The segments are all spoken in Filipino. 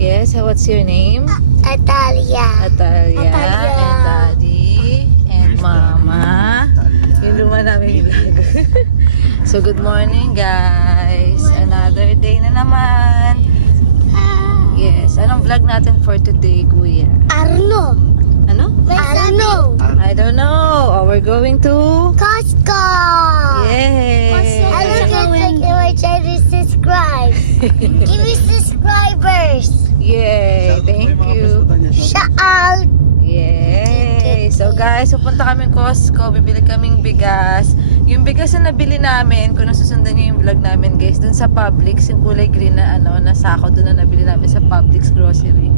Yes, what's your name? Uh, Atalia. Atalia, Atalia. and Daddy, and Mama. Yung luma namin vlog. so, good morning, guys. Another day na naman. Ah. Yes, anong vlog natin for today, Kuya? Arno. Ano? Arno. I don't know. Oh, we're going to... Costco. Yay! I look at like you were trying to subscribe. Give me subscribers. Yay! Thank you. Shout out. Yay! So guys, pupunta kami Costco, bibili kaming bigas. Yung bigas na nabili namin, kung nasusundan niyo yung vlog namin guys, dun sa Publix, yung kulay green na ano, na sako dun na nabili namin sa Publix grocery.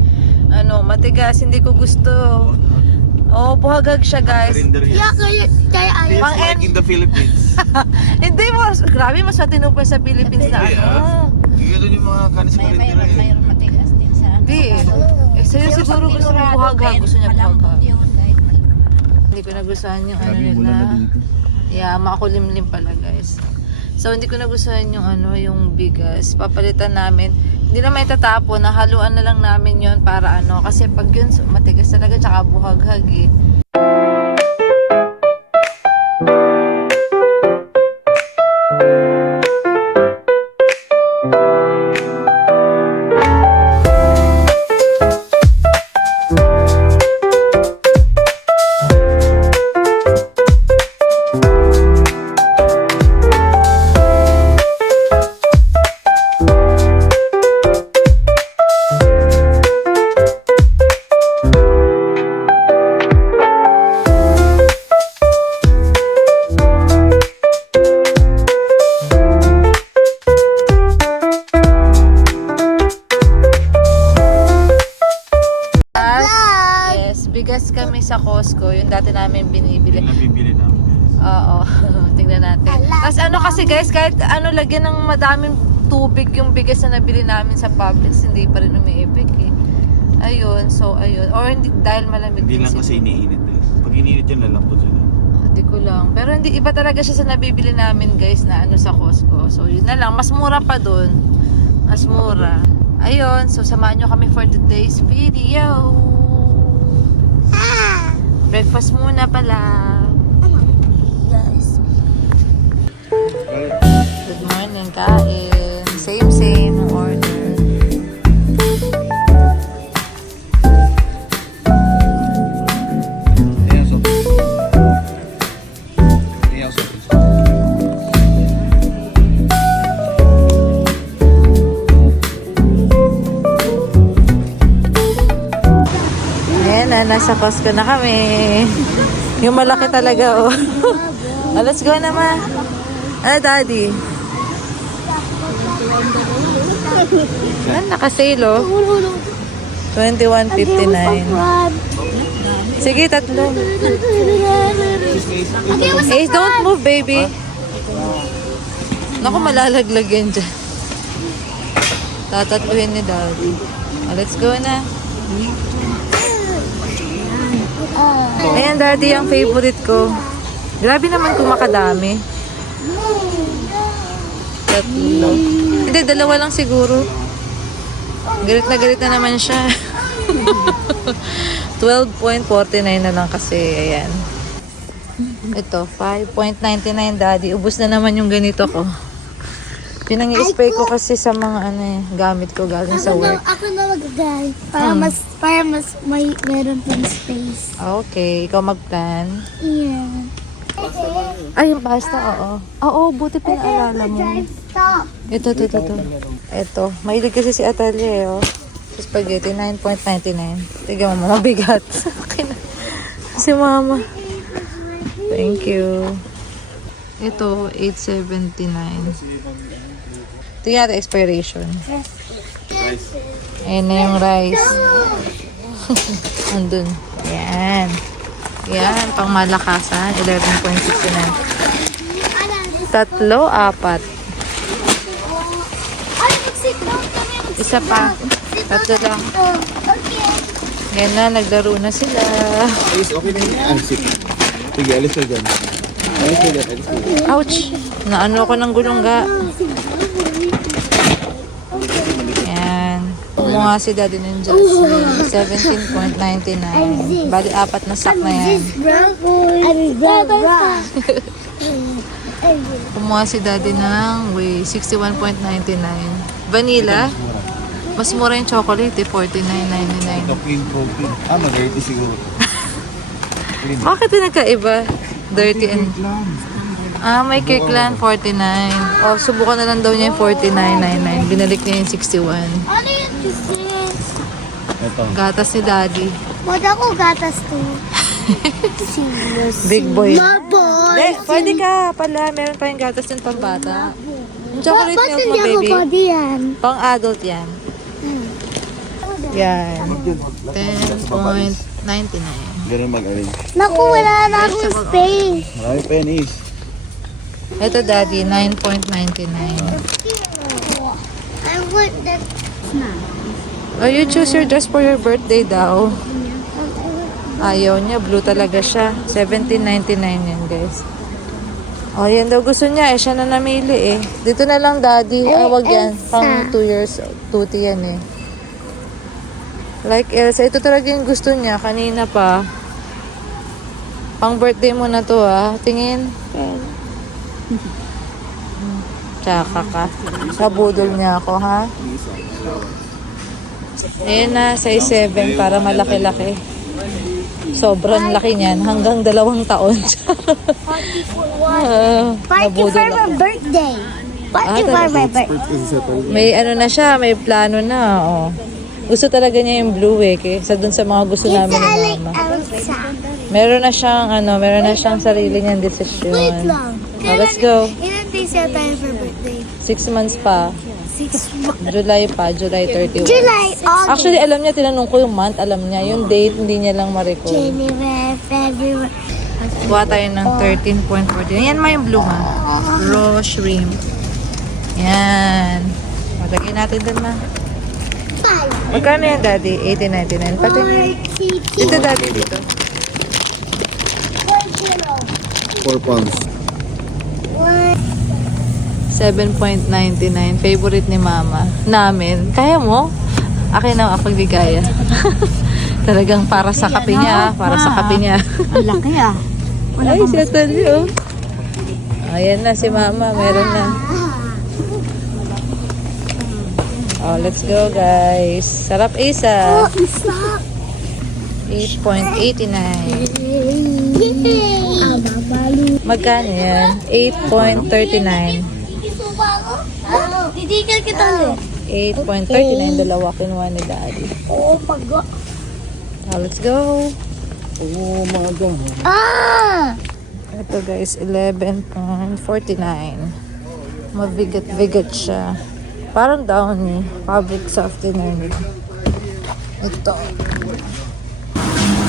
Ano, matigas, hindi ko gusto. Oh, buhagag siya guys. Yeah, kaya kaya It's Pang- like in the Philippines. Hindi mo, grabe, mas matino pa sa Philippines na ano. Ganun yung mga kanis parindera mayroon, eh. mayroon sa Hindi. Eh, sa'yo siguro gusto mo buhagag. Gusto niya malambot. Hindi ko nagustuhan yung ano nila. Yeah, makulimlim pala guys. So hindi ko nagustuhan yung ano, yung bigas. Papalitan namin. Hindi na may tatapon, nahaluan na lang namin yon para ano. Kasi pag yun, matigas talaga, tsaka buhaghag eh. Namin binibili. Yung nabibili namin. Oo, tingnan natin. Tapos ano kasi guys, kahit ano lagyan ng madaming tubig yung bigas na nabili namin sa Publix, hindi pa rin umiibig eh. Ayun, so ayun. Or hindi dahil malamig Hindi din lang si- kasi iniinit eh. Pag iniinit yan, lalambot. Ah, Hindi ko lang. Pero hindi iba talaga siya sa nabibili namin guys na ano sa Costco. So yun na lang. Mas mura pa dun. Mas mura. Ayun. So samahan nyo kami for today's video. Breakfast muna pala. Yes. Good morning, kain. Same, same Ayan na, nasa Costco na kami. Yung malaki talaga, oh. let's go na, ma. Ano, daddy? Ano, nakasale, oh. 21.59. Sige, tatlo. Ace, don't move, baby. Naku, malalaglag yan dyan. Tatatluhin ni daddy. Let's go na. Ayan, daddy, ang favorite ko. Grabe naman kung makadami. Tatlo. Hindi, dalawa lang siguro. Galit na galit na naman siya. 12.49 na lang kasi. Ayan. Ito, 5.99 daddy. Ubus na naman yung ganito ko. Pinang-i-spray ko kasi sa mga ano eh, gamit ko galing sa Ako na, work. ako na mag-guide. Para mas, para mas may meron pang space. Okay, ikaw mag-plan. Yeah. Ay, yung pasta, oo. Oo, buti pinaalala mo. Drive stop. Ito, ito, ito, ito. Ito. Mahilig kasi si Atalia, eh, oh. Sa spaghetti, 9.99. Tignan mo, mabigat. Okay na. si mama. Thank you. Ito, 8.79. Tingnan natin expiration. Guys, Ayan na yung rice. Andun. Yan. Yan, pang malakasan. 11.69. Tatlo, apat. Isa pa. Tatlo lang. Oh, okay. Yan na, naglaro na sila. ayos, okay na yun. Ah, sige. Alis ka dyan. Ouch! Naano ko ng gulong ga. Kumuha si daddy ng Jasmine. 17.99. Bali, apat na sack na yan. Kumuha si daddy ng way 61.99. Vanilla. Mas mura yung chocolate eh, 49.99. Ito clean coffee. Ah, mag-80 siguro. Bakit pinagkaiba? Dirty and... Ah, may Kirkland 49. Oh, subukan na lang daw niya yung 49.99. Binalik niya yung 61. Ito. Gatas ni daddy. Wag ako gatas to. Serious. Big boy. Marble. Hindi, pwede ka pala. Meron pa yung gatas yung pambata. Yung chocolate milk mo, hindi baby. pwede yan? Pang adult yan. Yan. 10.99. Ganun mag-arrange. Naku, wala na akong space. Marami pennies. Ito, daddy, 9.99. I want that. Oh, you choose your dress for your birthday daw. Ayaw niya, blue talaga siya. 17.99 yan, guys. Oh, yan daw gusto niya. Eh, siya na namili eh. Dito na lang, daddy. Ah, wag yan. Pang 2 years, 2 yan eh. Like Elsa, ito talaga yung gusto niya. Kanina pa. Pang birthday mo na to ah. Tingin. Hmm, Tsaka ka. Sabudol niya ako, ha? Ayan na, size 7 para malaki-laki. Sobrang laki niyan. Hanggang dalawang taon. Ah, Party nabudol for my birthday. Party Ah, for my birthday. May ano na siya, may plano na. Oh. Gusto talaga niya yung blue eh. Kaysa dun sa mga gusto namin ni mama. Elsa. Meron na siyang ano, meron na siyang sarili niyang lang. Oh, let's go. Days na tayo for birthday? Six months pa. Six months. July pa, July 31. July, August, Actually, alam niya, tinanong ko yung month, alam niya. Yung date, hindi niya lang ma-recall. January, February. Kuha tayo ng 13.40. Yan ma yung blue ha. Raw shrimp. Yan. Malagay natin dun ma. Five. Magkano yan daddy? 18.99. Pati dito daddy dito. One kilo. 4 pounds. One. 7.99. Favorite ni mama. Namin. Kaya mo? Akin na ako di kaya. Talagang para sa kape niya. Para sa kape niya. Ang laki ah. Ay, siya talo. Ayan na si mama. Meron na. Oh, let's go guys. Sarap isa. Stop. 8.89. Yay! Ah, babalo. Magkano yan? 8.39. Ah, titigil kita ulit. 8.39. Dalawa kinuha ni daddy. Oo, pag... Oh, let's go. Oo, mga dyan. Ah! Ito guys, 11.49. Mabigat-bigat siya. Parang downy. Fabric softener nila. Ito.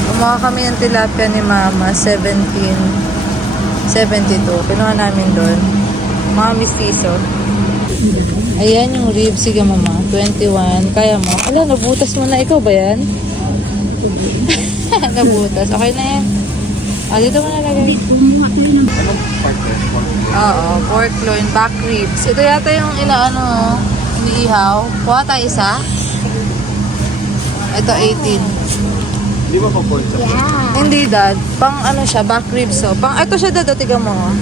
Kumuha kami ng tilapia ni mama, 17.72. Kinuha namin doon. Mga mistiso. Ayan yung rib. Sige mama, 21. Kaya mo. Ala, nabutas mo na. Ikaw ba yan? nabutas. Okay na yan. Ah, dito mo nalagay. Oo, pork loin, back ribs. Ito yata yung inaano, iniihaw. Kuha tayo isa. Ito 18. Di ba pa pork Yeah. Hindi dad, pang ano siya, back ribs so. Pang ito siya dad, tiga mo. oh.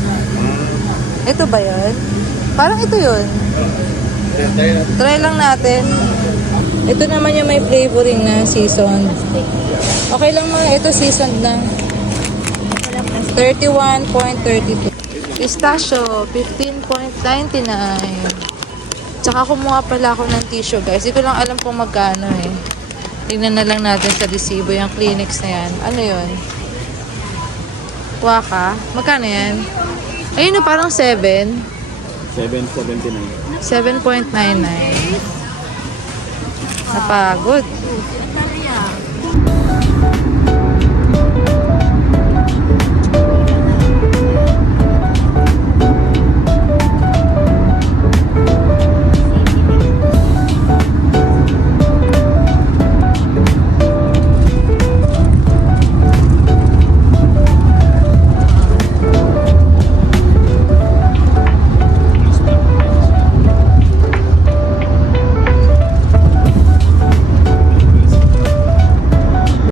Ito ba 'yun? Parang ito 'yun. Try lang natin. Ito naman yung may flavoring na seasoned. Okay lang mga ito seasoned na. 31.32. Pistachio, 15.99. Tsaka kumuha pala ako ng tissue guys. Hindi lang alam kung magkano eh. Tingnan na lang natin sa resibo yung Kleenex na yan. Ano yun? Kuha ka? Magkano yan? Ayun na parang 7. 7.79. 7.99. Napagod. Tarya.